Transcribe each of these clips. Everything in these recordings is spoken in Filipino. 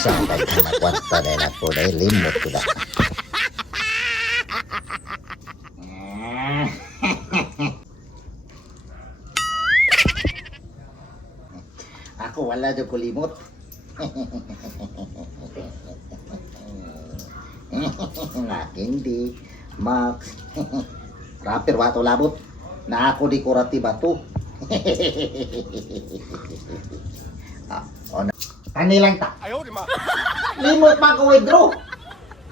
Sa daghan na kwarta dahil ako dahil limot ko na. Ako wala dyan ko limot. Aking di Max. Rapper ba ito labot? Na ako di kurati ba ito? Kanilang ta. Limot pa ko withdraw.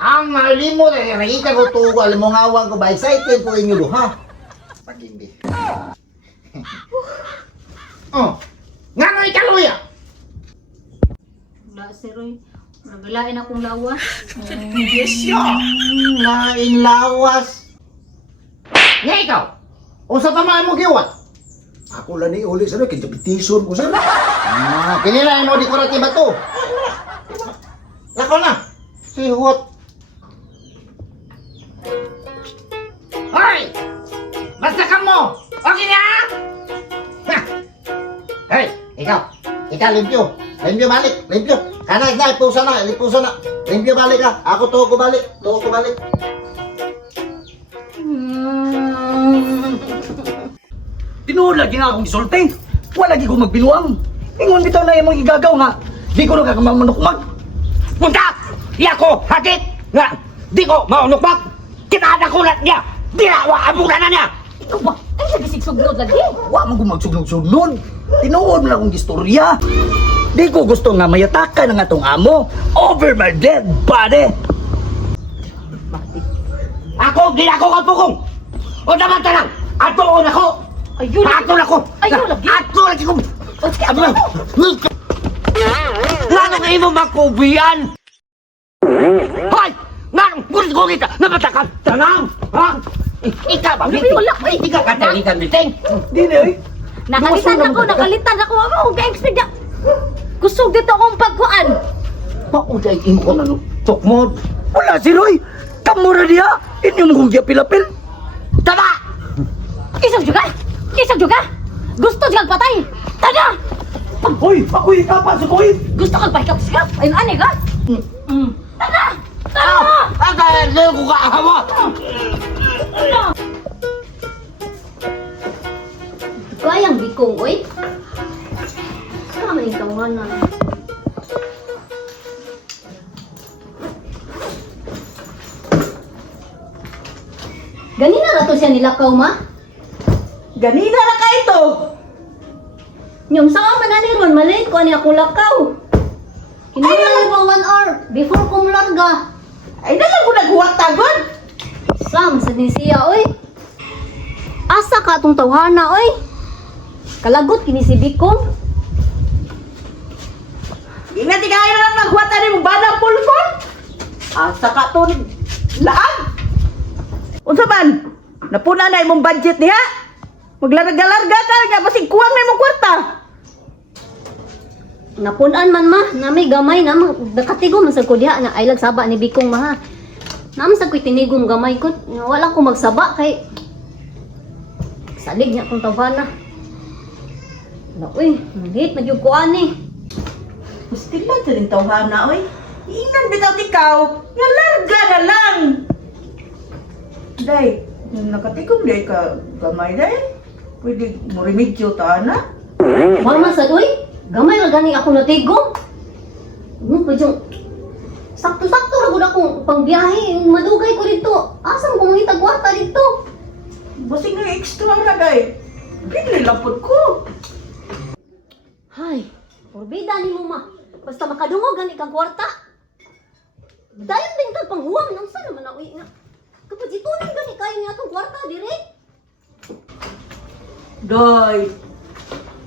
Ang limot eh, nakita ko ito, alam mo ngawang ko ba, excited ko inyo ha? Pag-hindi. Oh, nga no ikaluya? Wala, Sir Roy. Nagalain akong lawas. Yes, laing lawas. Nga ikaw, usa pa man mo giwat? Ako lang ni uli sa kinjapitisun ko sa. Kinilain mo di kurati ba to? Lako na, sihot. Hoy! Basta ka mo! Okay na? Hey, ikaw! Ikaw, limpyo! Limpyo balik! Limpyo! Kana, lipusan na! Lipusan na! Limpyo balik ka! Ako tuho ko balik! Tuho ko balik! Tinuod lagi nga akong gisulti. Wala lagi ko magbinuang. Ingon bitaw na imong igagaw nga. Di ko na kakamanukmag. Punta! Iya ko! Hakit! Nga! Di ko maunukmag! Kinada ko lahat niya! Di na! Abulan na niya! Ikaw ba? Ay, nagisigsugod lagi. Wa man ko magsugnod-sugnod. Tinuod mo lang akong istorya. Di ko gusto nga mayatakan ng atong amo. Over my dead body! Ako! Di na ako kapukong! O naman talang! Atoon ako! Ayun! Atoon ako! Ayun lagi! Atoon lagi ko! Ano? Ano kayo mo makubiyan? Hoy! Nang gulit-gulit na matakan! Tanang! Ha? Ikaw ba? Ay, wala! Ay, Ikaw ka talikan, Biteng! Di na eh! Nakalitan ako! Ako, ga-expect na! Kusog dito akong pagkuan! Pauday imo ko na no? Tukmod! Wala si Roy! Kamura niya! Inyo mo kong pilapil! Tama! Isang juga! Isang juga! Gusto siya patay! Tada! Hoy! Ako'y kapasok ko eh! Gusto kang paikap-sikap! Ayun, ani ka? Tada! Tada! Agad na ko kaahawa! Kayang bikong, oy! Sama yung tawanan. Ganina na to siya nilakaw, ma? Ganina na ka ito! Yung saan man ani ron, maliit ko ani ako lakaw. Kinailangan ko 1 hour before ko mularga. Ay, nalang ko naghuwag-tagod! Sam, sa siya, oy. Asa ka atong tawhana, oy. Kalagot kini si Bikong. Ingat ikaw na lang naghuwatan ni mo banang pulkon! Asa ka to laag! Unsa man? Napuna na imong budget niya? Maglarga-larga ka niya, basig kuwang na imong kwarta! Napunan man ma, nami gamay na nakatigo man sa ko diha na ay lagsaba ni Bikong ma ha. Naman sa ko'y tinigom gamay ko, wala ko magsaba kay salig niya kung tawhana. Na uy, manghit magyug ko ani. Gustilan sa rin tawhana, oy. Ingnan bitaw ikaw, nga larga na lang! Day, nakatikom day ka gamay day. Pwede mo remedyo ta na. Mama sa uy, gamay ra gani ako natigom. Pwede sakto-sakto ra gud akong pangbiyahe, madugay ko dito. Asa mo mangita kwarta dito? Basig nga extra na day. Bigla lapot ko. Hay, porbida ni mo ma. Basta makadungog gani kang kwarta. Dayon din kang panghuwam nang sa naman na uy na. Kapag itunin gani kayo niya itong kwarta dire. Day,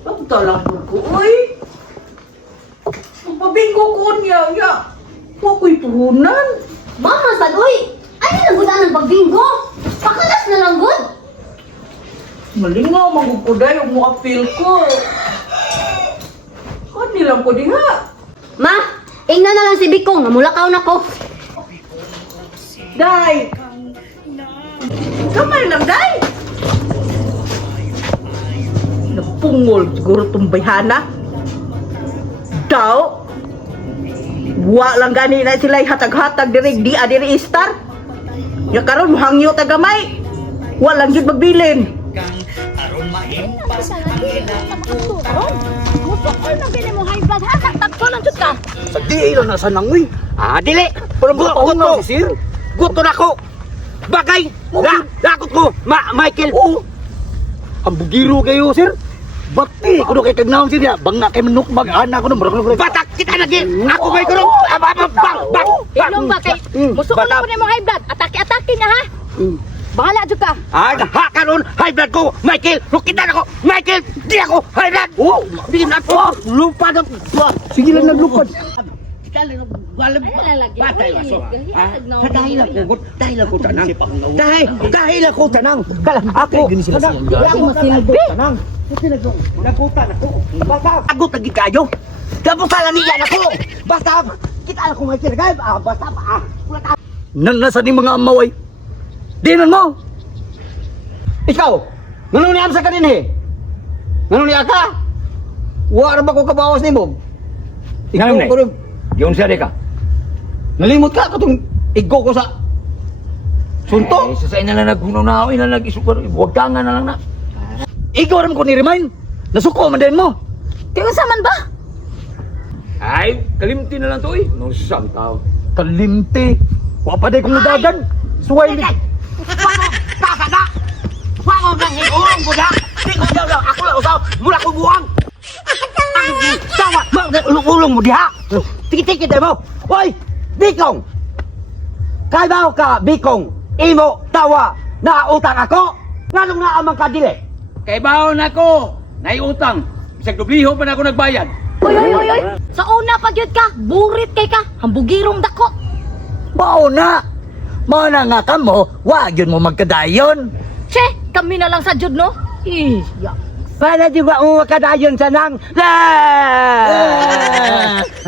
pagtalang ko, uy. Ang pabinggo ko niya, ya. Huwag ko'y puhunan. Mama sad uy, ano na gud ang pagbinggo? Pakalas na lang gud. Malingaw, magukuday, yung mo appeal ko. Kanilang ko diha. Ma, ingnan na lang si Bikong, namulakaw na ko. Day! Kamay lang, Day! Napungol siguro itong bayhana. Daw! Wa lang gani na sila hatag-hatag diri di adiri star. Ya karon hangyo tagamay. Wa lang gyud magbilin. Sa di lang nasa nangoy. Dili. Pero gusto ko, sir. Gusto na ko. Bagay. Lakot ko. Michael. Ang bugiro kayo, sir. Bati ko no kay kagnaon sir ya. Bang na kay manok mag-ana ko no. Batak kita lagi. Ako may kurong. Bang. Ilong ba kay musuko na ko nimo high blood. Atake niya ha. Bahala jud ka. Ha karon high blood ko. Michael, kita na ko. Michael, di ako high blood. Di na ko. Lupa na. Sige lang naglupad. Dahil ako tanang. Dahil ako tanang. Ako. Tanang. Nakutan ako. Basta agot lagi kayo. Tapos pala niyan ako. Basta kita ako may kiragay. Basta nasa ni mga amaway. Dinan mo. Ikaw. Nanunihan sa kanina eh. Nanunihan ka. Wala ba ko kabawas ni mo? Ikaw ko rin. Yung siya ka. Nalimot ka itong igo ko sa sunto. Sa ina na naghunaw na ako, ina nag-isukar. Huwag ka nga na lang na. Igo rin ko ni-remind. Nasuko man din mo. Kaya sa man ba? Ay, kalimti na lang to eh. No, santa. Kalimti. Huwag pa din kong nadagan. Suway ni. Tasa na. Huwag mo nang hiulong ko na. Di ko daw lang. Ako lang usaw. Mula ko buwang. Tawa. Ulong mo diha. Tikit-tikit mo. Hoy, Bikong. Kaibaw ka, Bikong. Imo, tawa. Nautang ako. Nganong naamang ka dili? Kaibaw na ko. Naiutang. Bisag dubliho pa na ako nagbayad. Oy. Sa una pa gyud ka, burit kay ka. Hambugirong dako. Mao na. Mao na nga ka mo. Wag yun mo magkadayon. Che, kami na lang sa jud no. Iya. Para di ba makadayon sa nang?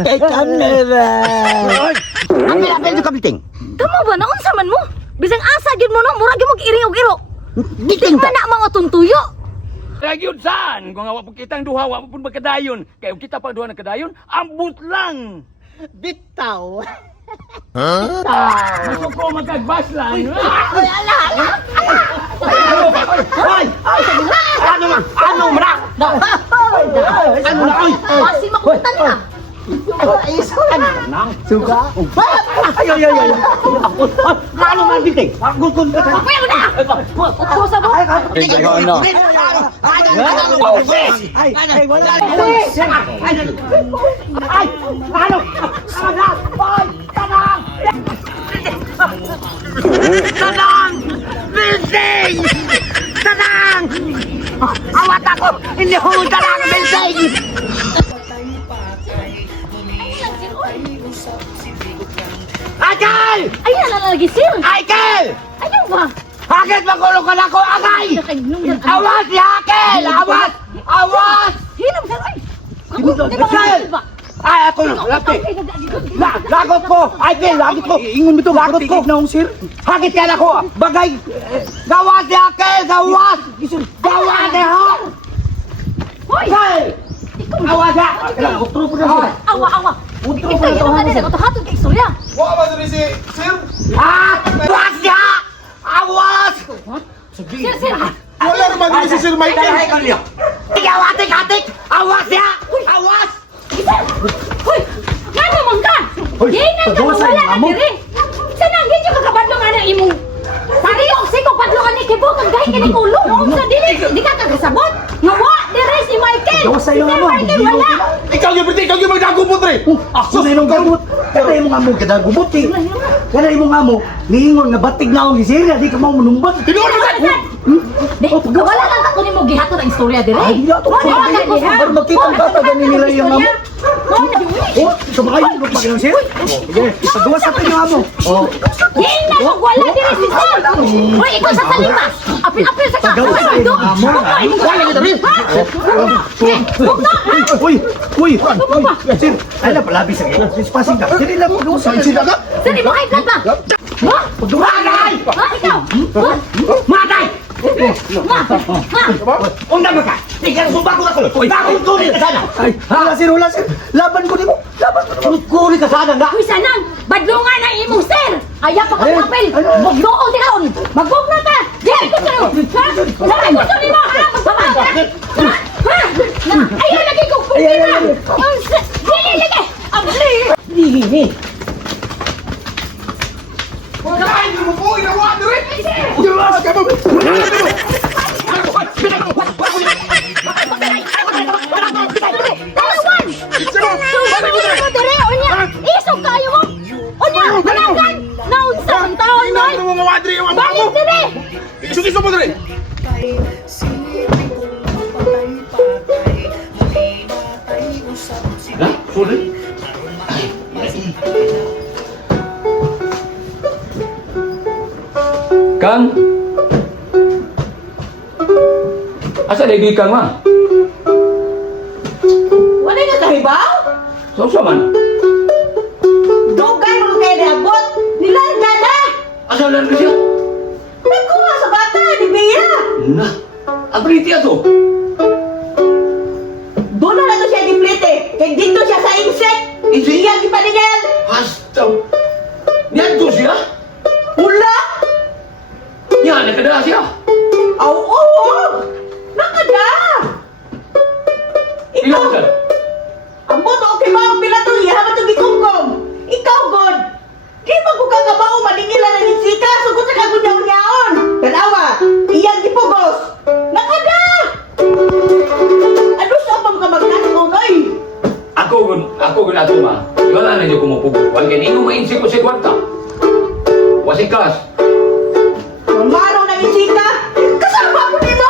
Kay kamera. Ang milapel yung kabiting. Kamo ba naunsa man mo? Bisang asa gyud mo no, murag gyud mo iriog-iro. Biting ta. Mana mga tuntuyo. Nagyod saan? Kung nga wapag kitang duha, wapag pun magkadayon. Kaya kung kita pa duha nagkadayon, ambot lang. Bitaw. Masuk ko magkagbas lang. Hoy! Ano man? Ano man? Ano na? Pasi makutan na. Suga? Ay! Ano man biting? Gusto ko. Kuya mo na. Upo sa mo. Tanang! Bilsing! Tanang! Awat ako! Hindi ko tanang bilsing! Akal! Ayan na lagi sir. Akal! Ayaw ba? Hakit magulong ka na ko, Akay! Awas si Akal! Awas! Hinam sir ay. Akal! Ay, ako na, lapit! Lagot ko! Akal, lagot ko! Ingon mo ito, lagot ko! Hakit ka na ko! Bagay! Gawas si Akal! Gawas! Gawas si Akal! Akal! Awas ha! Awa. Ikaw yung mga hatod kay istorya. Awas siya! Awas! Sir. Wala naman din si Sir Michael. Ikaw atik-atik! Awas siya! Awas! Hoy! Nga naman ka! Di na ka wala na diri! Sanang hindi ka kakabadlo nga na imong sariyong siko padloan ni Kibo kang gahi kining ulo mo sa dili di ka kagasabot nga wa diri si Michael! Si Sir Michael wala! Ikaw yung magdagubot rin. Ako na yung gamot! Kaya mo nga mo kadagubot eh! Kaya mo nga mo, niingon nga batig na akong gisira, di ka mau manumbat! Tinuod mo ka! Di, wala lang ako nimo gihatod ang istorya diri. Ay, hindi ako Wala lang ako Baru makita ang bata ganin nila yung amo. Oh, sumakay mo pa ganun siya? Sige, ipagawa sa tayo amo. Oh. Di na ko wala diri si Sir. Hoy, ikaw sa salima. Apil-apil sa ka. Amo. Wala ka diri. Uy. Sir, ay na palabis ang spacing ka. Sir, ilang mo sa sila ka? Sir, mo high blood ba? Ha? Pagduranay! Ha, ikaw? Matay! Unda mo ka! Tingnan mo bago ka sulod! Bakit kunin ka sana? Wala sir. Laban ko nimo. Kunin ka sana nga! Uy, sanang, badlungan ang imong sir! Ayaw pa kang papel! Magdoon di kaon! Magbog na ka! Diyan ko sa'yo! Ha? Sabi ko sa'yo mo, ha? Magbaba ka! Ha? Ayaw lagi kong problema! Dili lagi! Abli! Dili! Kain mo po inawa dire. Jelas ka mo. Dalawan! Balik mo dire! Unya! Isog kayo mo! Unya! Mananggan! Naunsa ang taon mo! Ano mo mga dire yung amo Balik mo? dire! Isog mo dire. Ha? Sorry? Kang? Asa na Kang ma? Wala ka kahibaw? So man? Dugay mo kayo niabot. Nilarga na. Asa lang ka siya? Nagkuha sa bata, ni Bea. Na! Abriti ato! Doon na to siya giplite. Kaya dito siya sa insect. Insect? Iya gipaningal. Hasta! Yan to siya? Hula. Yan, nakadala siya! Aw, oo. Nakada. Ilang ka? Ang boto, okay ba ang pila to? Iya ba ito gikongkong? Ikaw, God. Di ba ko kakabaw maningila na ni Sika? Sugod sa kagunyaw-nyaon. Tanawa, iyang gipugos. Nakada. Ano sa pang kamagkano, Noy? Ako gun ato ma. Wala na niyo kumupuguan. Kaya ninyo mainsip ko si kwarta. Wasikas. Mamaro na ni Sika. Kasama ko ni mo.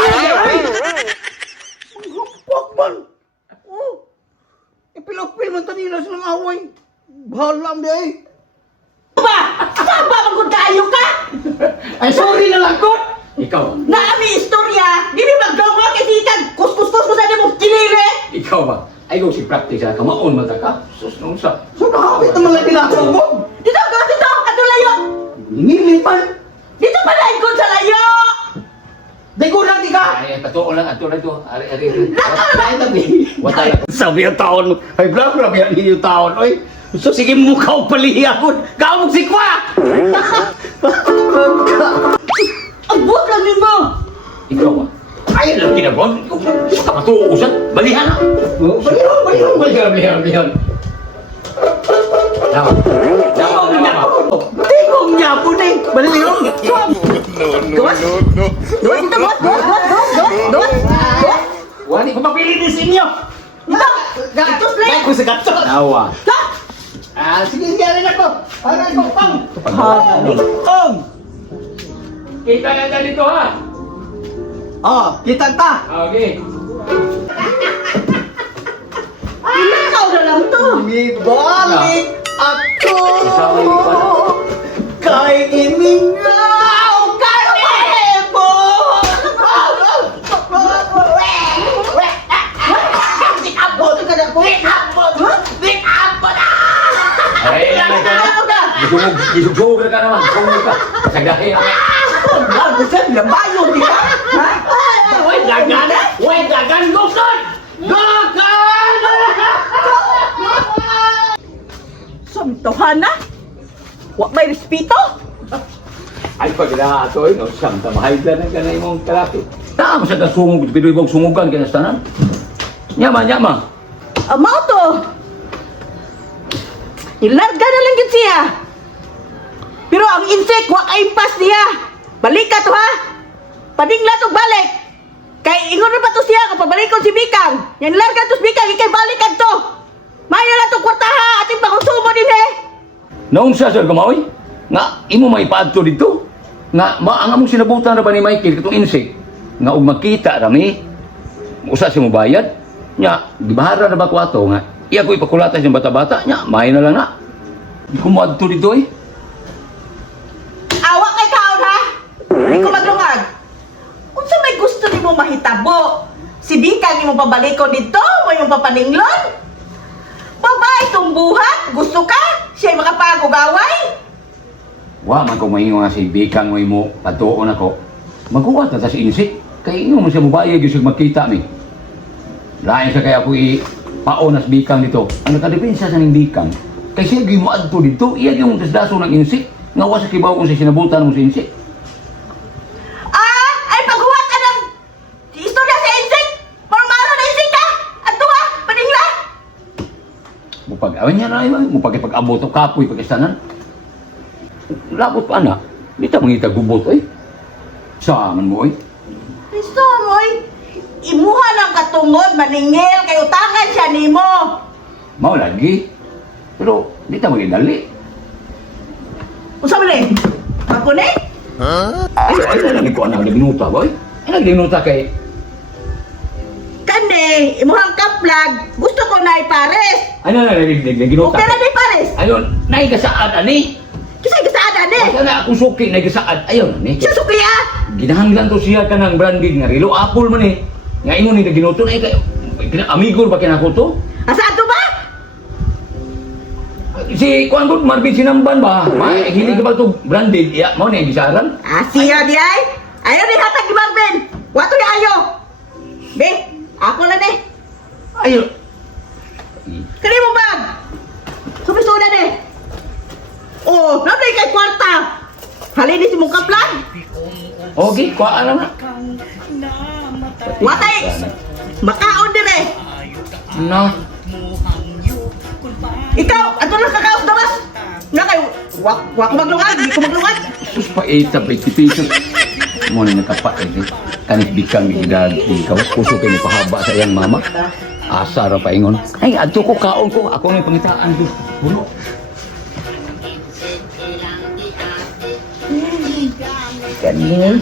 Wakman. Oh. Ipilapil man tanina silang away. Bahala mo di. Ba? Saan ba magod kayo ka? Ay, sorry na lang, Kot! Ikaw. Naami istorya. Di ba maggawa kay Sika? Kuskus-kus ko sa di mo kilire. Ikaw ba? Ay go si practice na kamaon mata ka. Sus nung sa. So nakakit naman lang pinakaw mo. Dito ka, dito. Ato layo. Nilipan. Dito pa na ikot sa layo. Di ko lang ka. Ay totoo lang ato na to. Ari. Ay tabi. Wata lang. Sabi yung taon mo, ay bla yan yung taon, oy. So sige mo ka palihapon, kamog si Kwa! Ang buot lang yun mo. Ikaw ba? Ay lang ginagawa. Gusto ka matuusan. Balihan na. Balihan. Now. Tingong niya po na eh. Baliliyong. Gawas. Gawas dito, gawas. Wali ko mapili din sa inyo! Gatos na Kaya ko sa gato. Awa. Sige, sige, rin ako. Aray ko, pang. Ong. Kita na dito ha. Oh, kita ta. Okay. Ikaw na lang to. Ibalik ako. Isama yung iba na. Kay imingaw kanebo. Abot ka na po. Ay, gisugog ka naman. Sumog ka. Sagahin ako. Ano siya? Labayo, di ba? Ha? Wait, dagan, Gokon! Gokon! Samtohan na? Wa may respeto? Ay, pag ato no, siyang tamahayda na kanay mong kalapit. Tama sa kasungog, pidoy bang sungugan kinastanan. Nyama. Amaw to. Ilarga na lang yun siya. Pero ang insect, wa kaimpas niya. Balik ka to ha. Padingla to balik. Kay ingon na pa to siya kapag balik ko si Bikang. Yan larga to si Bikang, ikay balik ka to. May na to kwarta ha, ating pagkonsumo din he. Noong sa sir kumaoy, nga imo may paadto dito. Nga ang among sinabutan na ba ni Michael katong insect nga ug makita rami usa si mo bayad nya gibahara na ba ko ato nga iya ko ipakulata sa bata-bata nya may na lang na. Di ko moadto dito eh. Awa kay kaon ha. Di ko maglungag. Unsa may gusto nimo mahitabo? Si Bikang imo pabalikon dito, mo yung papaninglon? Babae tong buhat, gusto ka? Siya makapagugaway? Wa man ko maingon nga si Bikang mo imo patuon ako. Magkuhat na ta si Insik. Kaya inyo mo siya mubayag yung siya magkita mi. Lain siya kaya ako paunas bikang dito. Ang nakadepensa sa ning bikang, kay siya yung maadto dito, iya yung dasdaso ng Insik. Nga wa sa kibaw kung siya sinabutan mo si Insik. Ay paghuwat ka ng istorya sa insik. Formalo na insik ka. At tuwa, paningla. Mupag-awan niya na yun, mupag-abot o kapoy pag-istanan. Labot pa na, di ta mangita gubot eh. Saan mo eh? Kristo moy, imuha ng katungod, maningil, kay utangan siya nimo. Mao lagi. Pero di ta magidali. Usa man eh? Ako ni? Ay lang ko ana ginuta boy. Ana ginuta kay Kani, imuhang kaplag, gusto ko na ipares. ano na ginuta. Okay na na ipares. Ayun, nay gasaad ani. Kasi kasaada ni. Wala na akong suki nay gasaad. Ayun ni. Siya sukiya. Ginahanglan to siya kanang branded nga relo apple man eh. Nga ingon ni ginuto na kay amigo ba kinako to? Asa ato ba? Si kuan ko Marvin Sinamban ba? Hilig ka ba to branded? Ya, mao ni gisaran. Siya di ay. Ayaw ni hatag ni Marvin. Wato ni ayo. Be, ako na ni. Ayun. Kani mo bag. Sumiso na ni. Oh, nablay kay kwarta. Halin si mong kaplan. Okay, kuan na. Watay. Makaon din eh. Na. Ikaw, ato lang kakaos dawas. Nga kayo, wak maglungag, di ko maglungag. Sus pa 80 pesos. Mo ni nakapat eh. Kanit bikang gidag ikaw puso kay pahaba sa iyang mama. Asa ra paingon. Ay adto ko kaon ko ako ni pangitaan ko. Puno. Kani,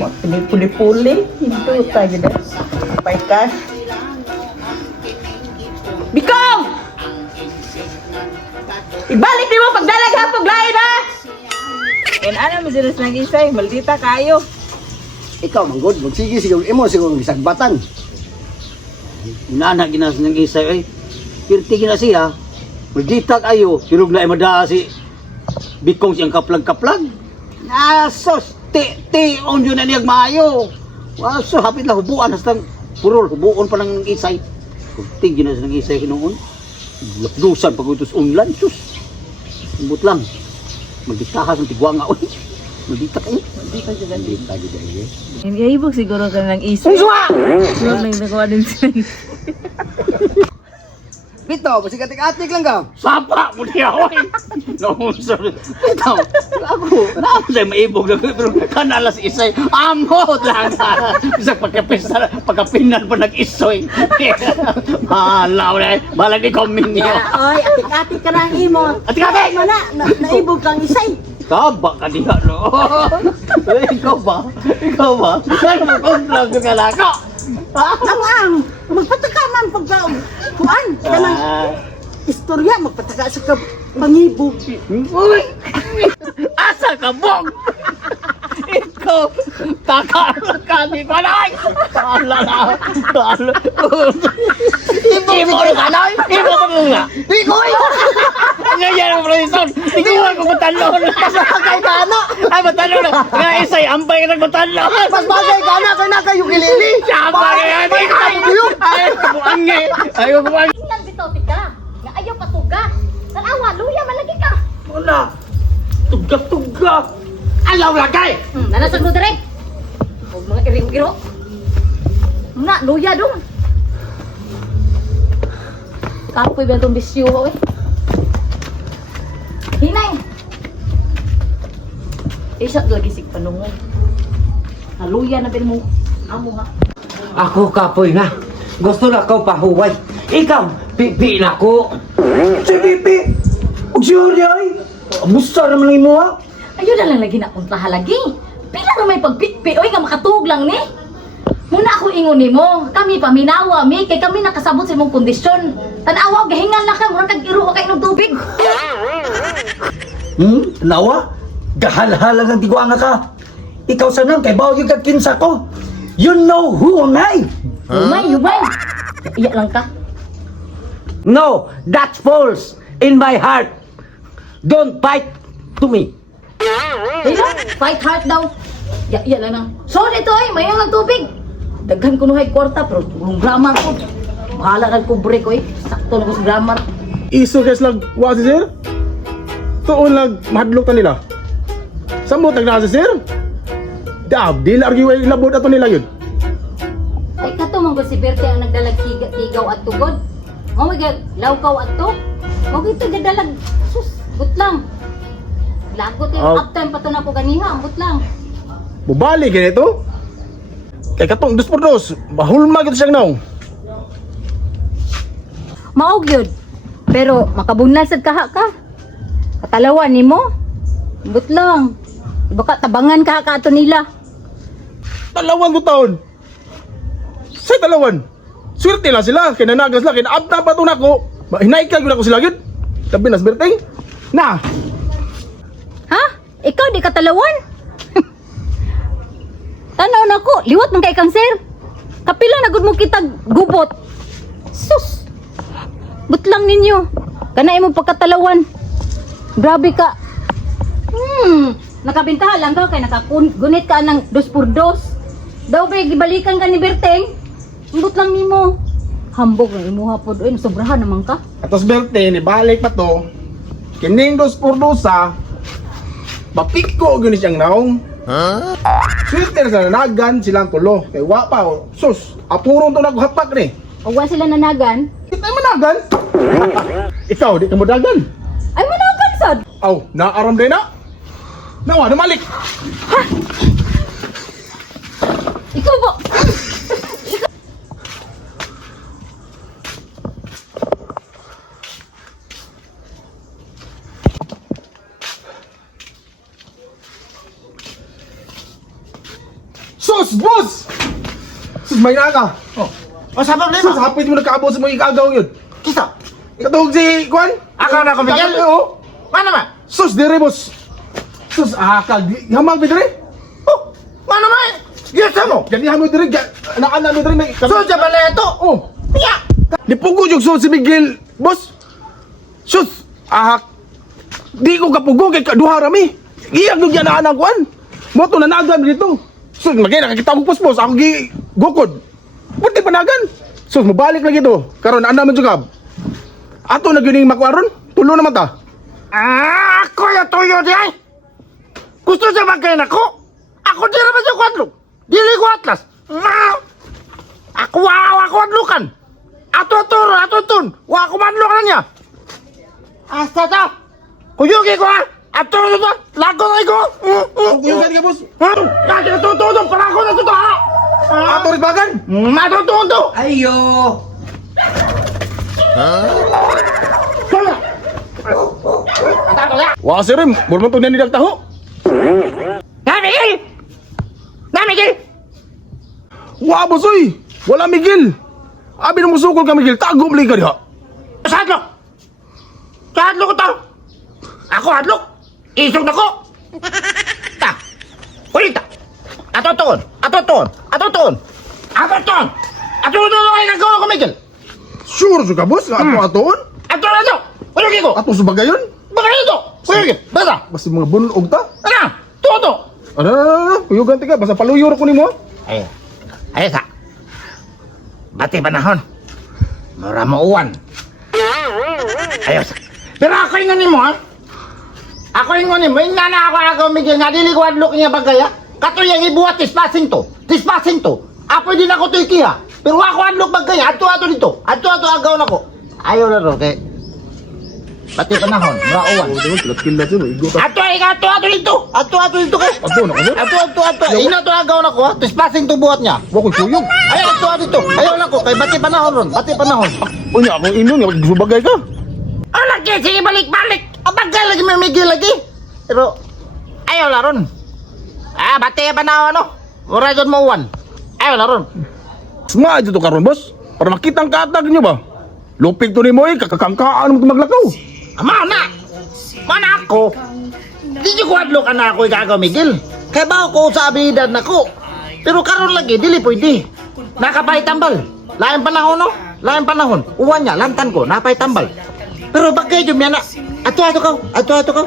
magpuli-puli, hindi tayo na. Pay cash. Bikaw! Ibalik ni mo pagdalag hapog lain ha! And ano mo sinas nang isay, maldita kayo. Ikaw manggod, magsige siguro imo siguro gisagbatan. Inana ginas ng isay ay. Pirti gina siya. Maldita kayo, sirog na imada si Bikong siyang kaplag-kaplag. Asos, ti on yun na niyag maayo. Aso, hapit na hubuan hasta purol, hubuon pa ng isay. Pirti gina ng isay hinuon. Lapdusan pag utos unlan, sus. Umbot lang. Magdikahas ng tigwa nga, uy. Maldita kayo. Maldita kayo. Maldita kayo. Hindi ibog siguro ka ng isay. Suwa! Siguro lang nakuha din siya. Bito, pasigatik-atik lang ka. Sapa mo niya, oy! No, sorry. Ito, ako, naamo sa'yo maibog na pero kanalas isay, amot lang sa isang pagkapinan pa nag-isoy. Malaw na, balag ni comment niyo. Oy, atik-atik ka na ang imo. Atik-atik! Mo na, naibog kang isay. Taba ka diha, no? Ikaw ba? Ikaw ba? Ano mo kontrag ka lako? Ang magpataka man pagka kuan kanang istorya magpataka sa pangibog. Uy! Asa ka, Bong? Ikaw, takal-kani ka na! Tala na! Tala! Ibo ka na! Ibo ka nga! Ikoy! Ngayon ang profesor! Ikaw ang matalon! Bagay ka na! Ay, matalon na! Nga isay, ambay ka nagmatalon! Mas bagay ka na! Kaya na kayo kilili! Siyama ka yan! Ay, kabuang nga! Ay, kabuang! Tingnan bitaw tika. Nga ayaw patuga. Tanawa, luya malagi ka. Wala! Tugak-tugak! Ayaw lagay! Nanasag mo direk. Huwag mga iring-iro. Nga, luya dong. Kapoy ba itong bisyo ko eh. Hinay. Isa lagi sig panungon. Naluya na din mo. Amo nga. Ako kapoy na. Gusto na ko pahuway. Ikaw, pipi na ko. Si pipi. Huwag siya ay. Busta naman lang mo ha. Ayun na lang lagi na punta halagi. Pila na may pagpipi. Oy, nga makatug lang ni. Muna ako ingon ni mo. Kami paminawa mi. Kay kami nakasabot sa imong kondisyon. Tanawa, gahingal na ka. Murag kag-iro ka inom tubig. Nawa? Gahal-halang ang tiguanga ka. Ikaw sanang kay bawo yung kagkinsa ko. You know who am I? Yumay. Iyak lang ka. No, that's false. In my heart. Don't fight to me. Ayun, fight hard daw. Ya lang nang. Sorry to ay, mayang ang tubig. Daghan ko nuhay kwarta pero yung grammar ko. Bahala nang kubre ko eh. Sakto na ko sa grammar. Iso guys lag wa si sir. Tuon lag mahadlok ta nila. Samot nagna si sir. Dab, di lagi way labot ato nila yun. Ay kato man ko si Berte ang nagdalag tigaw at tugod. Mo magag lawkaw at to. Mo gito gadalag. Sus, butlang. Lagot yung Oh. uptime pa to na ko ganiha, ang butlang. Bubali ganito. Kay katong 2x2, mahulma gito siyang naong. Maog yun. Pero makabunal sad kaha ka. Katalawan nimo. Butlang. Baka tabangan kaha ka ato nila. Talawan ko taon. Say talawan. Swerte lang sila, kinanagas lang, kinaabta pa ito na ko. Hinaikal ko na ko sila yun. Sabi na, sberting. Na, Ha? Ikaw di katalawan? Tanaw na ko, liwat man kay kang sir. Kapila na gud mo kitag gubot. Sus. Butlang ninyo. Kana imong pagkatalawan. Grabe ka. Nakabintahan lang ka kay nakagunit ka ng 2x2. Daw ba gibalikan ka ni Berteng? Umbot lang nimo. Hambog na imuha pod. Uy, sobrahan naman ka. atos sberting, ibalik pa to. Kining 2x2, mapiko gini siyang naong. Swerte na sa nanagan silang tulo. Kay wa pa, oh. Sus, apurong to naghapak ni. Huwag sila nanagan. Kita managan. Ikaw, di ka mo dagan. Ay, managan sad. Aw, naaram din na. Nawa, namalik. Ikaw po. Sus, boss! Sus, may naka. Oh, sa problema? Sus, hapit mo nagkaabot sa mga ikagaw yun. Kisa? Katawag si Kwan? Ako na ko, Miguel? Oo. Ano ba? Sus, dire, boss. Sus, akal. Hamag ba dire? Oh, ano ba? Yes, mo? Ganihan mo dire. Nakana mo dire. May... So, siya ba na ito? Oh. Yeah. Lipugo yung sus si Miguel. Boss. Sus, ahak. Di ko kapugo kay kaduha rami. Iyag nung yan na anak Kwan. Moto na nagan dito. Sus, magay nakakita ko puspos. Ako gi gukod. Buti panagan. Sus, mabalik lagi to. Karon ana man jugab. Ato na gining makwaron. Tulo naman ta. Ako yung tuyo di ay. Gusto siya magkain ako? Ako di naman siya kwadlo. Dili ko atlas. Ako ako adlukan. Ato tun. Wa ako madlukan niya. Asta ta. Kuyugi ko ha. Ato to. Lago na ko. Yung gani ka, boss. Kasi tutudong para ako na to ha. Ato rin bagan. Matutundo. Ayo! Wa si Rim. Bulman to niya ni Dagtaho. Miguel! Miguel! Wa, boss, oy. Wala Miguel. Abi na musukol ka, Miguel. Tago mali ka diha. Sa hadlok! Sa hadlok ko to! Ako hadlok! Isog na ko! Ta! Kulita! Atoton! ay nagawa ko, Miguel! Sure ka, boss. Ato-atoon. Ato! Kuyugi ko! Ato sa bagay yun. Baka ito! Kuyugi! Basta! Basta mga bunog ta. Ano? Tuto! Ano? Kuyugan ka. Basta paluyor ko nimo. Ay sa! Bati panahon! Mura mo uwan! Ayos! Pero ako yung mo, ha? Ako yung mo, yung nana ako, Miguel, nga dili ko adlok niya bagaya. Kato yung ibuhat, tispasing to. Apo din ako to ikiha. Pero ako adlok bagaya, ato dito. Ato agaw na ko. Ayaw na ro, kay... Bati panahon, mura uwan. Diba, kilat-kilat yun. Igo ta. Ato dito. Ato dito, kay. Ato na ko. Ato. Ina to agaw na ko, ha? Tispasing to buhat niya. Wa ko kuyog. Ay, ato dito. Ayaw na ko, kay bati panahon ron. Unya, ako inon. Gusto bagay ka. Oh, lagi, sige, balik. Abagay lagi, may Miguel lagi. Pero, ayaw na ron. Bati pa na ano. Mura dyan mo uwan. Ayaw na ron. Sma, dito karon, boss. Para makita ang katag nyo ba? Lupig to ni mo eh. Kakakangkaan mo maglakaw. Mana ako. Di nyo ko adlok na ako ikagaw, Miguel. Kaya ba ako sa abilidad na ko. Pero karon lagi, dili pwede. Nakapay tambal. Lain panahon. Uwan niya, lantan ko, napay tambal. Pero bagay dyan yan na. Ato ka.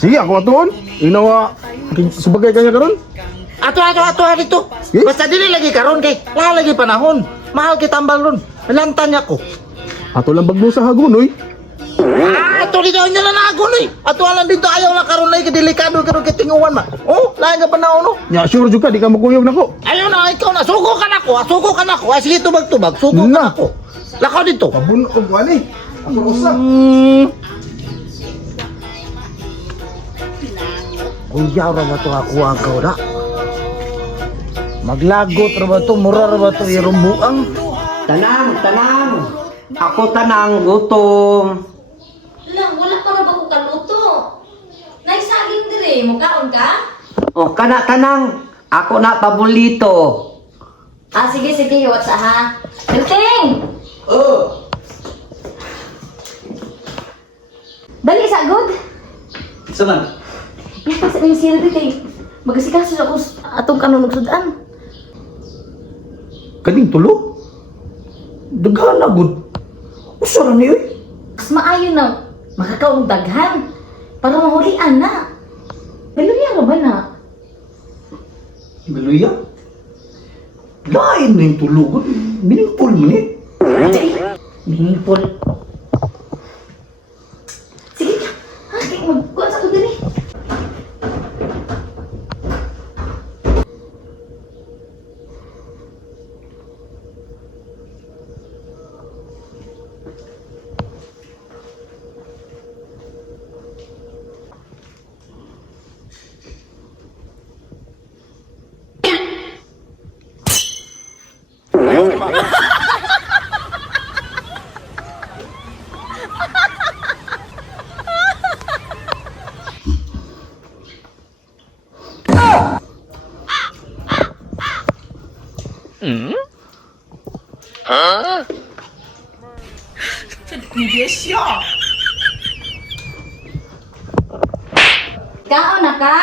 Sige, ako atoon. Inawa. Subagay kanya karon. Ato dito. Eh? Basta dili lagi karon kay wala lagi panahon. Mahal kay tambal ron. Lantan ako. Ato lang bagno sa hagunoy. Ato dito nyo na nagon Ato lang dito ayaw na karon lagi delikado karon kay tinguan ma. Oh, lain nga panahon no. Nya sure jud ka di ka magkuyog nako. Ayaw na ikaw na suko ka na ko. Ay sige tubag-tubag. Suko ka Na. na ko. Lakaw dito. Pabun ko ani. Ako usa. Kuyaw ra ba to ako ang kauda? Maglagot ra ba to? Mura ra ba to irumbuang? Tanang. Ako tanang, gutom. Lang, wala pa na ba ko kaluto? Naisaging dire, mukaon ka? O, kana tanang. Ako na pabulito. Ah, sige, what's ha? Luting! Oh. Dali, sagod! Saman. Yan pa sa mga silbi kay magasikaso ako atong kanunong sudan. Kaning tulo? Daghan na gud. Usa ra ni oy. Mas maayo na makakaong daghan para mahulian na. Peluya ra ba na? Beluya. Lain na yung tulo gud. Meaningful man eh. Meaningful. Sige ka. Kaya magkuhan sa ko din eh. Kaon na ka?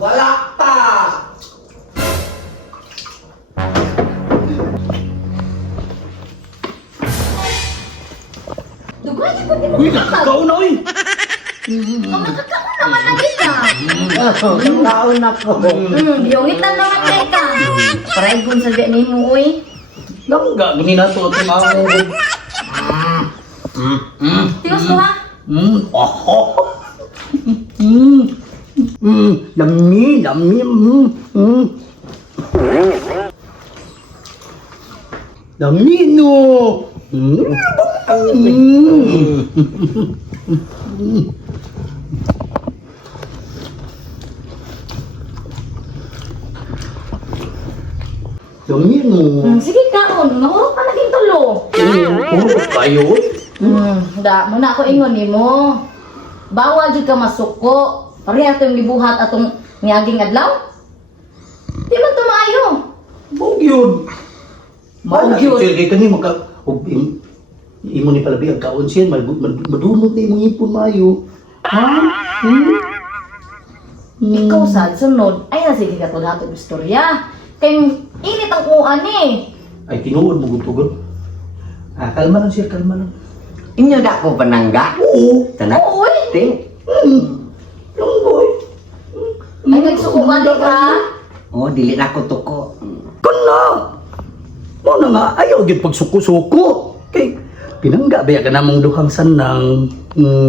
Wala pa. Dugay ka din mo Uy, kakag. nakakaon na oy. Makakakaon naman na kita. Kaon ako. Yungitan naman kay ka. Paraigon sa di ni mo, uy. Langga gani na to ati mao. Tiwas ko ha? Oh. Lami. Dami no. Dami no. Sige kaon, mahurot pa naging tulo. Puro kayo. Da, muna ako ingon ni mo. Bawal jud ka masuko. Pareha atong gibuhat atong niaging adlaw. Di man to maayo. Mao gyud. Mao gyud. Kay kani maka imo ni palabi ang kaon siya madunot ni imong ipon maayo. Ha? Ikaw sad sunod. Ay na sige ka to dato istorya. Kay init ang kuan eh. Ay tinuod mo gud. Kalma lang siya, kalma lang. Inyo da ko panangga. Oo. Tanang. Oo, uy. Ting. Yung boy. Ay nagsukuan di ka. Oh, dili na ko tuko. Kana. Mo na nga ayaw gyud pagsuko-suko. Kay pinangga ba ka namong duhang sanang.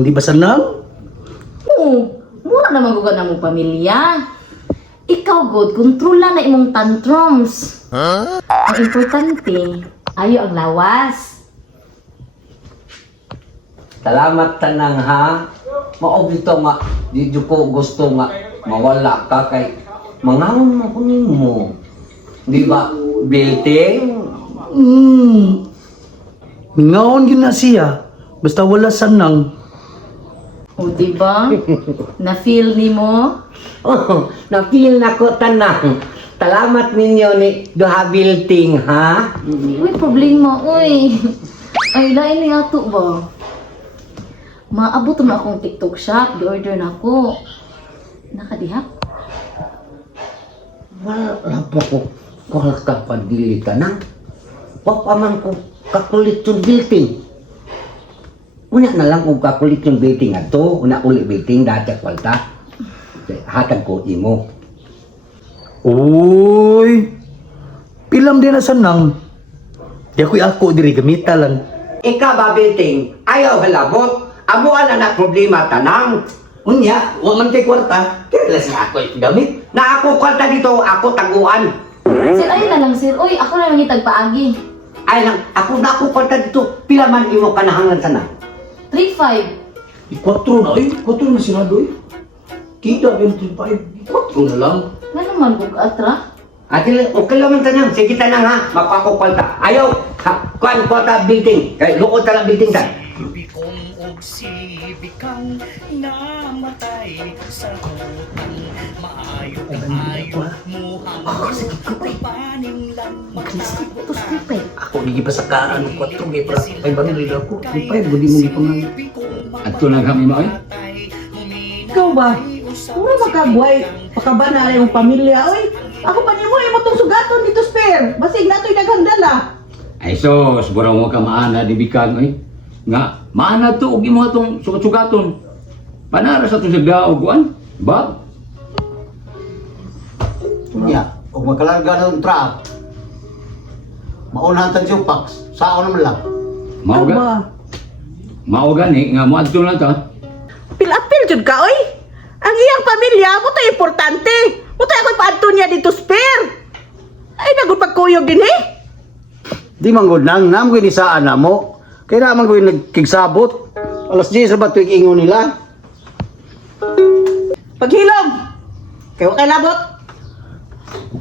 Di ba sanang? Oo. Mura naman gugad na mong pamilya. Ikaw, God, kontrola na imong tantrums. Ang importante, ayo ang lawas. Salamat tanang ha. Mao bito nga di jud ko gusto nga mawala ka kay mangaon mo kunin mo. Di ba? Building. Mingaon gyud na siya. Basta wala sanang. O, diba? Na-feel ni mo? Oh, na-feel na ko tanang. Salamat ninyo ni Duha Building ha. Uy, problema, uy. Ay, lain ni ato ba? Maabot mo akong TikTok shop, di-order na ako. Nakadihap? Wala pa ko. Wala ka pa dili tanang. Papaman ko kakulit yung building. Una na lang kung kakulit yung building ato. Una uli building dati kwalta. Hatag ko imo. Uy, pilam din na sanang. Di ako diri gamita lang. Ika babilting, ayaw halabot. Amuan na problema tanang. Unya, wa man kay kwarta. Kaya sa ako gamit. Na ako kwarta dito, ako taguan. Sir, ayun na lang, sir. Uy, ako na lang itagpaagi. Ay lang, ako kwarta dito. Pila man imo kanahangan sana. 3-5. 4 na, 4 na sinado eh. Kita 25, 4 na lang. Nga naman, bug-atra. Ate, okay lang man tanang. Sige tanang ha, magpakukwalta. Ayaw, ha, kuan kwarta building. Kaya lukot tala building ta. Bikong og sibikang namatay sa hutang maayo mo ang paninglan magtagutan Ako gigi pa sa kaan ng 4 may para ay bang nila ako. Di pa budi mo gipangan. At ito lang kami maoy. Ikaw ba? Puro magkabuhay. Pakabana yung pamilya. Oy, ako pa nimo imo tong sugaton dito spare. Basig nato'y naghangdala. Ay sos, burang mo ka maana di bikan oy. Nga maana to og imo atong sugat-sugaton. Panara sa itong sagdaog kuan. Ba? Unya, kung magkalarga ng truck, maunahan tang supax, saan naman lang. Mao ga. Mao gani nga moadto lang ta. Pil-apil jud ka oy. Ang iyang pamilya mo to importante. Mo tayo ko'y paadto niya dito spare. Ay nagud pagkuyog din eh. Di manggod nang nam ko saan na mo. Kaya naman ko nagkigsabot. Alas 10 ba tuwing ingon nila? Paghilom. Kayo kay labot.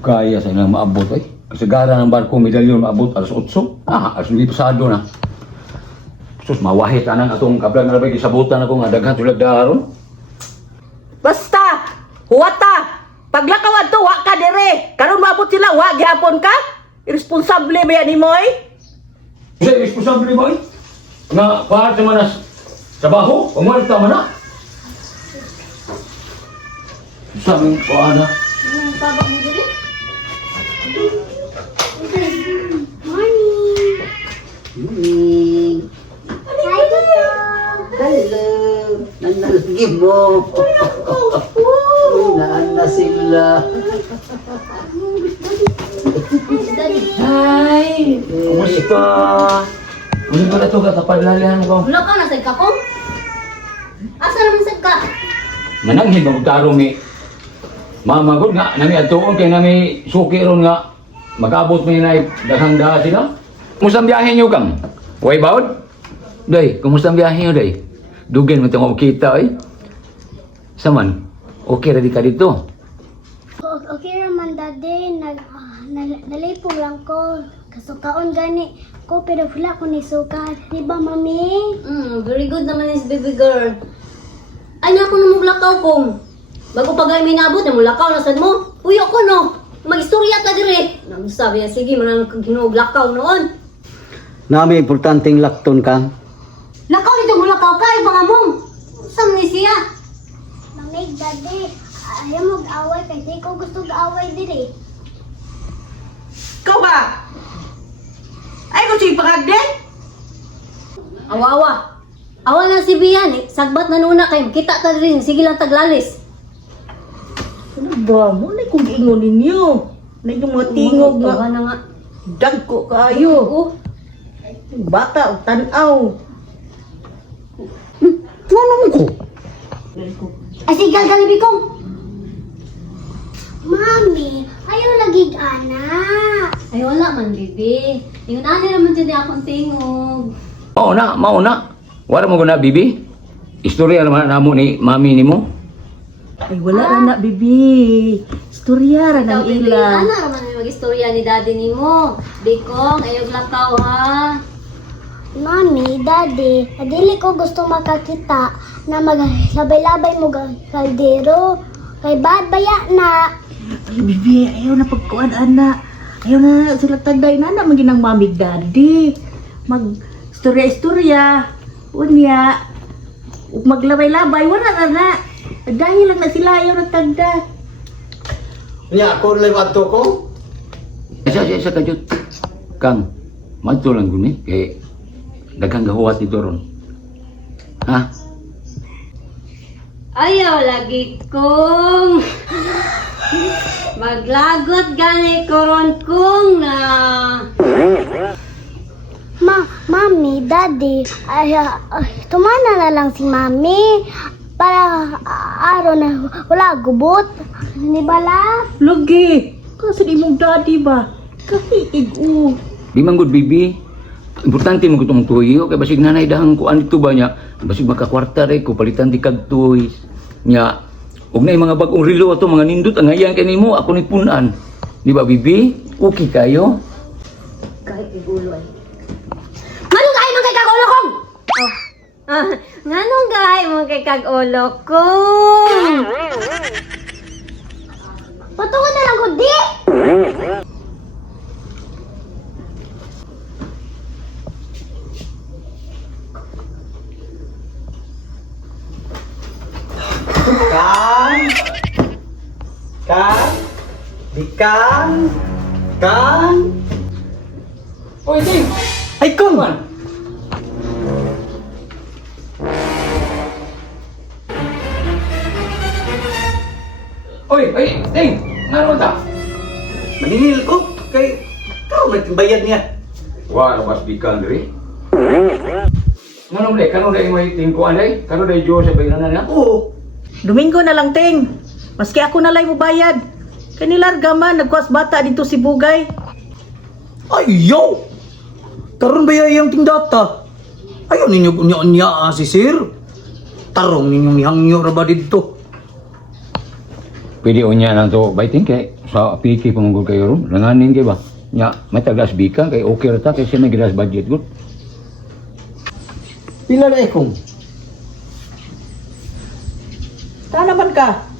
Kaya sa ilang maabot ay. Kasagaran ng barko medalyon maabot alas 8. Alas 9 pasado na. Sus mawahit anang atong kablag na labay gisabutan ako nga daghan tulad daron. Basta, huwata. Paglakaw adto wa ka dire. Karon maabot sila wa gihapon ka? Irresponsable ba yan nimo eh? Sa responsable boy. Nga para man nas trabaho, umuwi ta man na. Sa aming kuana. Anong babak mo dili? Morning. Hi, Tito. Hello. Nanalagi mo. Naan na sila. Hi! Kumusta? Uli ko na ito katapadlalihan ko. Wala ka, nasad ka ko? Asa naman sad ka? Mananghid magtarong ni Mama God nga, nami atuon kay nami suki ron nga mag-abot may na daghang daha sila. Kumusta ang biyahe niyo kang? Way baod? Day, kumusta ang biyahe niyo day? Dugin mo itong kita eh. Saman, okay ready ka dito? Okay raman daddy, nalipong lang ko. Kasukaon gani ko pero wala ko ni sukat. Di ba mami? Very good naman is baby girl. Ay na ako numuglakaw kong. Bago pa gay may nabot, namulakaw na sad mo. Uyo ko no. Mag-istorya ka dire. Nang sabi niya, sige, manang ginuglakaw noon. Nami importanteng lakton ka. Lakaw nito mulakaw ka, ibang among. Saan ni siya? Mami, daddy, ayaw mo away kasi ko gusto away dire. Ikaw ba? Ay ko siya pangagden? Awawa. Awa na si Bian eh. Sagbat na nuna kay kita ta rin. Sige lang taglalis. Ano ba? Muna kong ingon ninyo. Na yung mga tingog Tawa nga. na nga. Dagko kayo. Oo. Bata o tanaw. Ano mo ko? Ay sige, galibi ko. Mami, ayaw lagig anak. Ay wala man, bibi. Ingon ani naman dyan akong tingog. Mauna. Wala mo na bibi. Istorya naman namo ni mami nimo. Ay wala na bibi. Istorya ra ng Ikaw, bibi, ila. ano naman may mag-istorya ni daddy ni mo? Bikong, ayog lakaw ha. Mami, daddy, adili ko gusto makakita na maglabay-labay mo kaldero. Kay bad baya na. Ay bibi, ayaw na pagkuan ana. Ayaw na sila tagay na na maginang mami daddy. Mag istorya-istorya. Unya. Ug maglabay-labay wala na. Dahil lang na sila ayaw na tagda. Nya ako lewat to ko. Isa kajut. Kang, madto lang guni kay daghang gahuwat dito ron. Ha? Ayaw lagi kong maglagot gani koron kong na. Mami, Daddy, tumana na lang si Mami para araw na wala gubot. Di ba la? Lagi. Kasi di mong daddy ba? Kahiig o. Di man good bibi. Importante mo gutong tuyo kay basig nanay dahang kuan dito ba niya. Basig makakwarta ray ko palitan di kag tuyo. Nya ug nay mga bag-ong relo ato mga nindot ang hayang kanimo ako ni punan. Di ba bibi? Okay kayo? Kahit igulo ay. Nganong gay man kay kag-ulo kong? Nganong gay man kay kag-ulo kong? Patungan na lang ko, di! Kang! Oy, Ting. Ay, Kang! Oy, ay, Ting. Ngano ta? Maningil ko kay karon may bayad niya. Wa mas bikan diri. Ngano dai? Kano dai may tingkuan dai? Kano dai jo sa bayanan na? Oo. Domingo na lang, Ting. Maski ako na lang mo bayad. Kanilarga man, nagkuas bata dito si Bugay. Ayaw! Karon ba yung tingdata? Ayaw ninyo unya-unya si Sir. Tarong ninyong nihangyo ra ba dito? Pwede unya lang to baiting kay sa piki pamunggol kayo ron. Langanin kay ba? Nya may tagas bika kay okay ra ta kay siya may gilas budget good. Pila na ikong? Ta naman ka.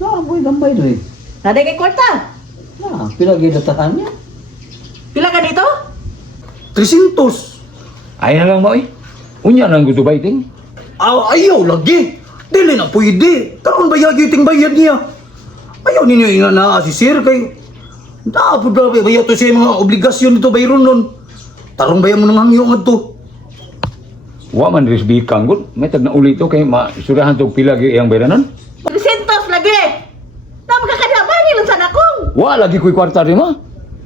Boy, gambay do eh. Naday kay kwarta. Pila gidatahan niya? Pila ka dito? 300. Ay na lang mo eh. Unya lang gusto baiting. Ayaw lagi. Dili na pwede. Karon bayad yung bayad niya. Ayaw ninyo nga na si Sir kay dapat ba bayad to siya mga obligasyon dito bayron nun. Tarong bayan mo nang hangyo nga to. Wa man ris bikang good. May tag na uli to kay masurahan to pila gi iyang bayranan. 300 lagi. Tama ka kada ba ni lang sana kong. Wa lagi ko'y kwarta rin ma.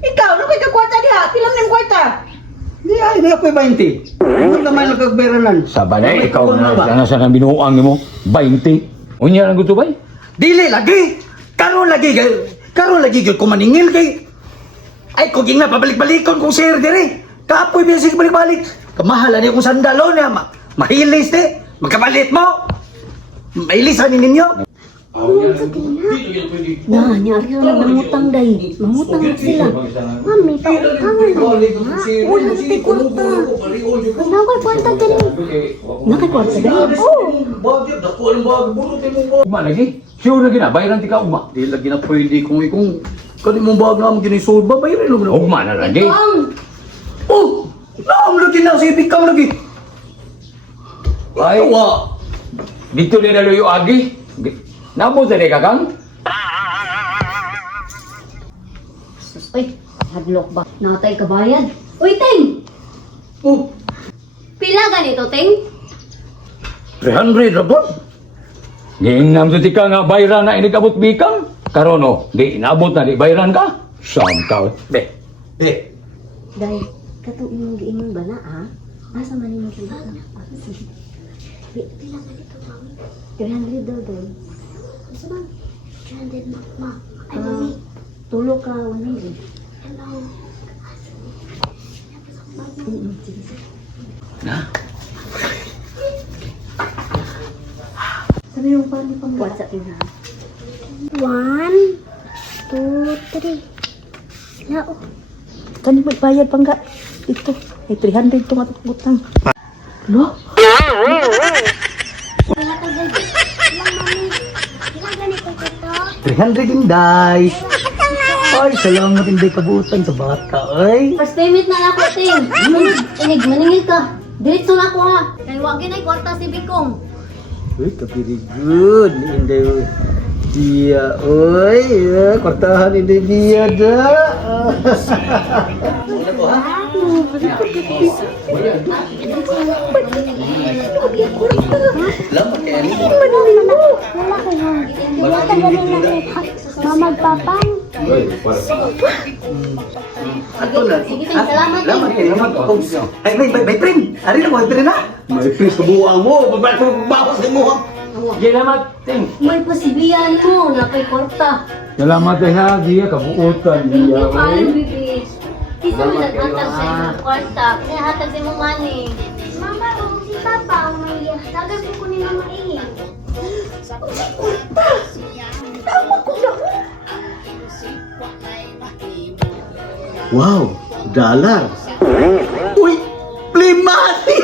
Ikaw, ano kay ka kwarta diha? Pila ning kwarta? Di ay na ko'y 20. Ano naman nagkagberanan? Sa balay ikaw na sa nang binuang mo 20. Unya lang gusto bay. Dili lagi. Karon lagi gyud ko maningil kay ay ko ging na pabalik-balikon kung Sir dire. Kapoy biya sige balik-balik. Kamahalan niya kung sandalo niya mahilis de. Magkapalit mo. Mailisan ninyo. Na, nyari lang mangutang day. Mangutang na sila. Mami, pautangan na. Wala na kay kwarta. Wala kay kwarta dali. Nakay kwarta day. Uma lagi. Sure lagi na bayaran ti ka uma. Di lagi na pwede kung kani mong bag na ginisolve ba bayarin mo na. Ugma na lagi. Oh! Naam lagi na si Bikang lagi. Ay. Wa. Dito din na luyo agi. Namo sa ka kang? Uy, hadlok ba? Natay kabayad. Uy, Ting! Oh, Pila ganito, Ting? 300 ra ba? Giingnam sa tika nga bayran na inigabot bikang. Karon oh, di inabot na di bayran ka. Sam ka. Be. Eh, Day, katong imong giingon ba na, ha? Asa man imong giingon? Pila ganito, Mami? 300 daw, Day. Gusto ba? 300 ma. Ay, Mami. Tulo ka, 100. Hello. Na. Sabi yung paano pang WhatsApp yun, ha? 1, 2, 3. Lao. Kani magbayad pa nga. Dito. Ay 300 itong atong butang. Lo? Wala ka dyan. Wala, Mami. Wala ganito ko to. 300 din dai. Ay, salamat hindi kabutan sa bata, ay. First payment na ako, Ting. Inig, maningil ka. Diretso na ako, ha? Kaya wag ginay kwarta si Bikong. Uy, very good. Hindi, dia, uy. Kwartahan hindi dia, da. Salamat kaya Wala ko ha. Wala ka galing na mamagpapang. Sige, tang, salamat eh. Ay, may friend. Ari na mo, may friend na. May please kabuang mo. Babae ko bawas sa mo. Salamat, ting. May pasibiyan mo, na kay kwarta. Salamat din ha, Gia, kabuutan. Thank you, Kyle, bibis. Isa mo naghatag sa isang kwarta. Pinahatag din mo money. Mama, kung si Papa ang may tagal ko ni Mama eh. Wow, dollar. Uy, plimati.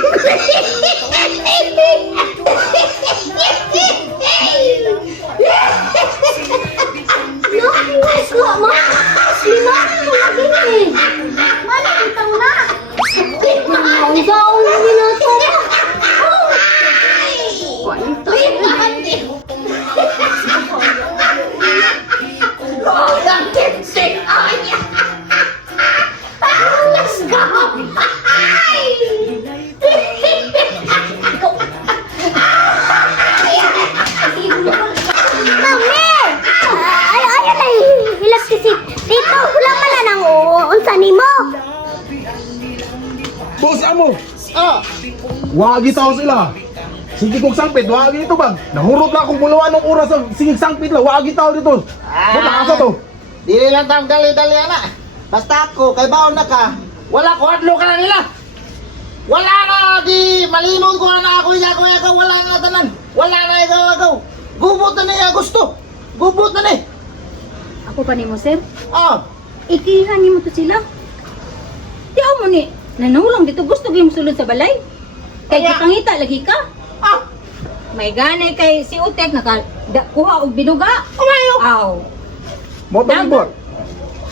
Wah, ma! Lima mo lagi eh! Mana itang na? Ang saong namin na ito! Mami! Ayaw na hilap si Tito. Wala pala nang unsa nimo. Boss amo. Wagi tao sila. Sige kong sangpit, wagi ito bag. Nahurot na akong puluan ng oras sa sige sangpit lang. Wagi tao dito. Buta asa to. Dili lang tang dali-dali ana. Basta ako, kay baon na ka. Wala ko adlo ka na nila. Wala na di malinong ko na ako yagaw wala na tanan. Wala na agaw. Gubot na niya gusto. Gubot na ni. Ako pa nimo, sir. Ah, Ikihan nimo to sila. Di mo ni nanulong dito gusto gyud sulod sa balay. Kay Kaya- kapangita lagi ka. ah. May gani kay si Utek kuha og binuga. Umayo. Aw. Mo to ibor.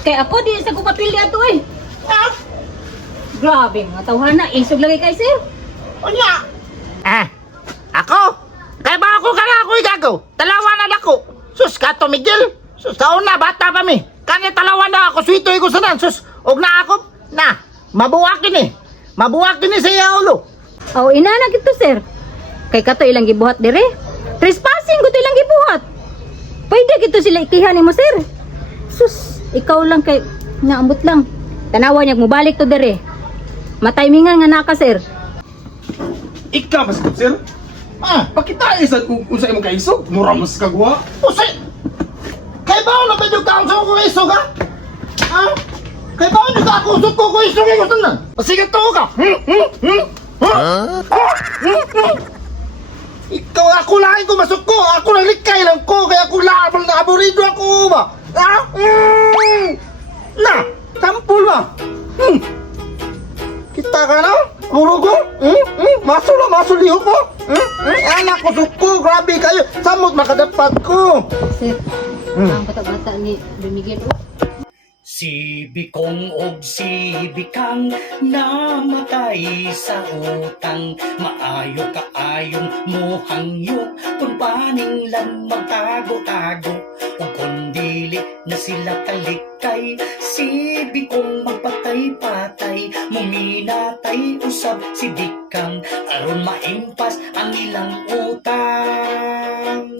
Kay ako di sa ko papilya ato eh. Ah, Grabe nga tawhana isog lagi kay sir. unya. Ako? Kay ba ako kana ako igagaw? Talawa na dako. Sus ka to Miguel. Sus taon na bata pa mi. Kanya talawa na ako suitoy ko sanan. Sus og na ako na mabuwakin eh. Mabuwakin ni sa iya ulo. Aw ina na gito sir. Kay kato ilang gibuhat dire. Trespassing ko to ilang gibuhat. Pwede gito sila ikihan nimo sir. Sus, ikaw lang kay naambot lang. Tanawa niya mobalik to dire. Mataymingan nga naka sir. Ika mas sir. Pakita isa kung unsa imong kaisog. Mura mas kagwa. Usay! Kay ba na medyo kausap ko iso ka? Ha? Kay ba na kausap ko iso ka gusto na? Pasigat to ka. Ikaw ako lang ko masuk ko. Ako lang likay lang ko kaya ako labal na aburido ako ba? Ha? Na, tampol ba? Kita ka na? Puro ko? Masuli ko? Anak ko suko, grabe kayo. Samot makadapat ko. Sir, ang bata-bata ni Lumigil. Si Bikong og si Bikang namatay sa utang. Maayo kaayong muhangyo kung paninglan magtago-tago. O kung dili na sila kalikay, si Bikong magpatay-patay. Muminatay usab si Bikang aron maimpas ang ilang utang.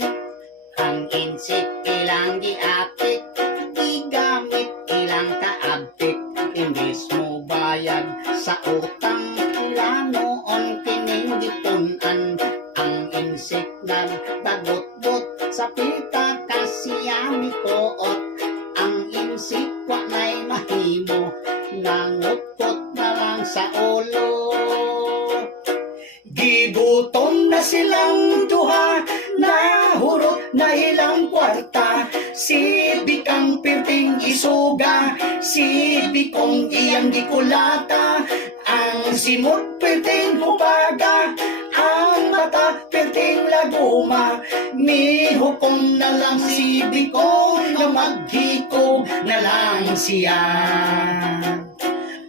Ang insik ilang giapik, igamit ilang kaabtik. Imbis mo bayad sa utang, ilang noon kining gitunan. Ang insik nagdagot-got sa pita kasiyami koot. Ang insik wa na'y mahimo, nangutkot na lang sa ulo. Gigutom na silang duha, nahurot na ilang kwarta. Si Bikang pirting isuga, si Bikong iyang gikulata. Ang simot pirting hubaga, ang mata pirting laguma. Mihukom na lang si Bikong, na maghiko na lang siya.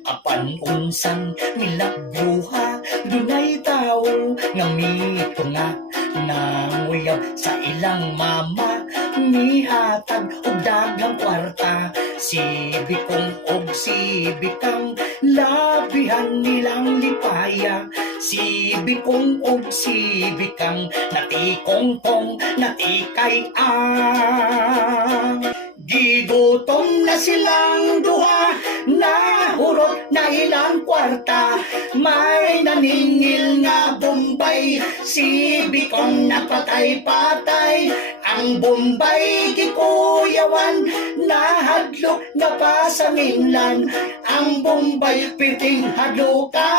Apan unsang milagruha, dunay tao nga mito nga nanguyab sa ilang mama. Mihatag og daghang kwarta, si Bikong og si Bikang labihan nilang lipaya. si Bikong og si Bikang, natikongkong, natikay ang. Gigutom na silang duha, nahurot na ilang kwarta, may naningil nga Bombay, si Bikong napatay-patay, ang Bombay gikuyawan, nahadlok na pasanginlan, ang Bombay piting hadloka,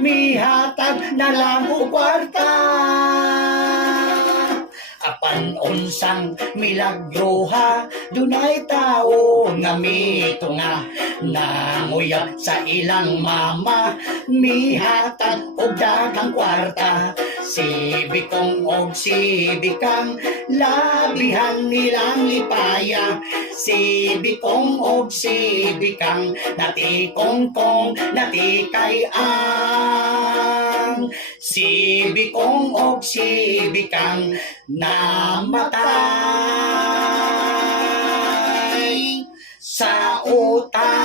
mihatag na lang o kwarta. Apan unsang milagro ha, dunay tao nga mito nga nanguyab sa ilang mama, mihatag og daghang kwarta, si Bikong og si Bikang labihan nilang ipaya, si Bikong og si Bikang natikongkong, natikay ang. Si Bikong og si Bikang namatay sa utang.